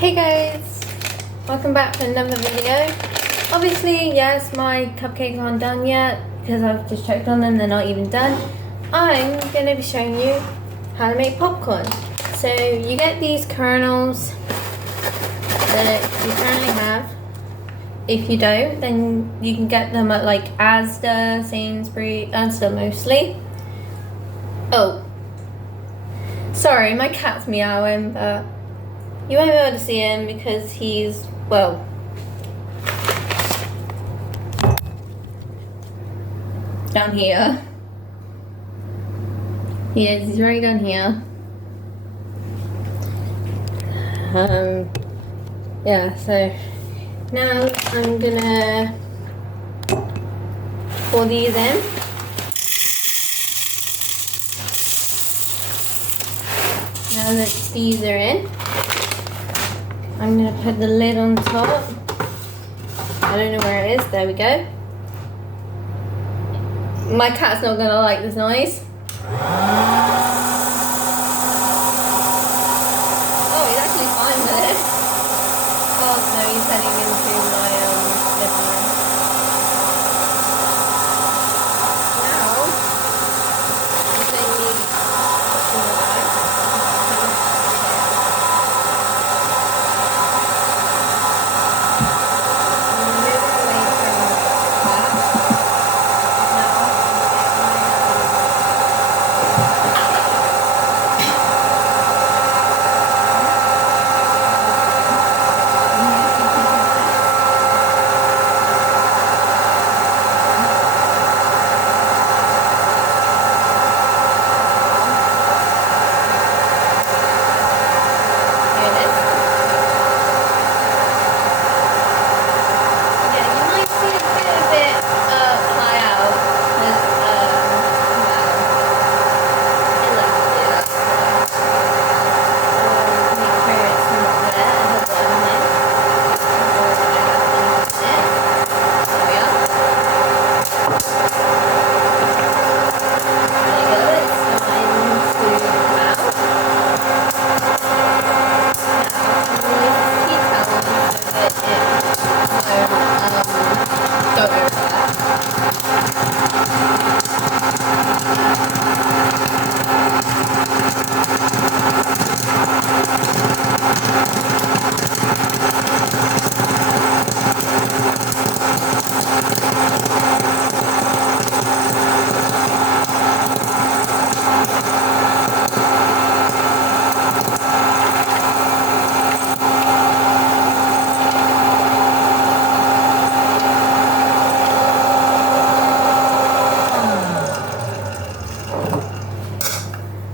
Hey guys, welcome back to another video. Obviously, yes, my cupcakes aren't done yet because I've just checked on them, they're not even done. I'm going to be showing you how to make popcorn. So you get these kernels that you currently have. If you don't, then you can get them at like Asda, Sainsbury's, Asda mostly. Oh, sorry, my cat's meowing, but you won't be able to see him because he's, well, down here. He's right down here. Yeah, so now I'm gonna pour these in. Now that these are in, I'm going to put the lid on top. I don't know where it is. There we go. My cat's not going to like this noise. Oh, he's actually fine with it. Oh, no, he's heading into my living room. Now, I'm going to need some of that.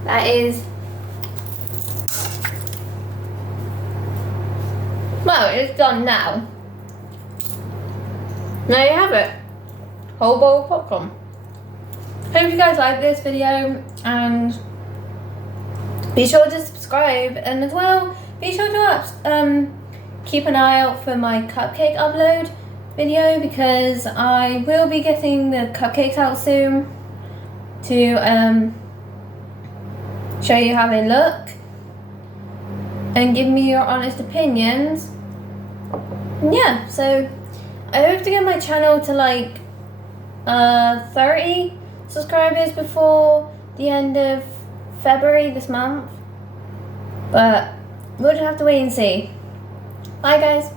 That is, well, it's done now. There you have it. Whole bowl of popcorn. Hope you guys like this video and be sure to subscribe, and as well be sure to keep an eye out for my cupcake upload video because I will be getting the cupcakes out soon to show you how they look and give me your honest opinions. And yeah, so I hope to get my channel to like 30 subscribers before the end of February this month, but we'll just have to wait and see. Bye guys.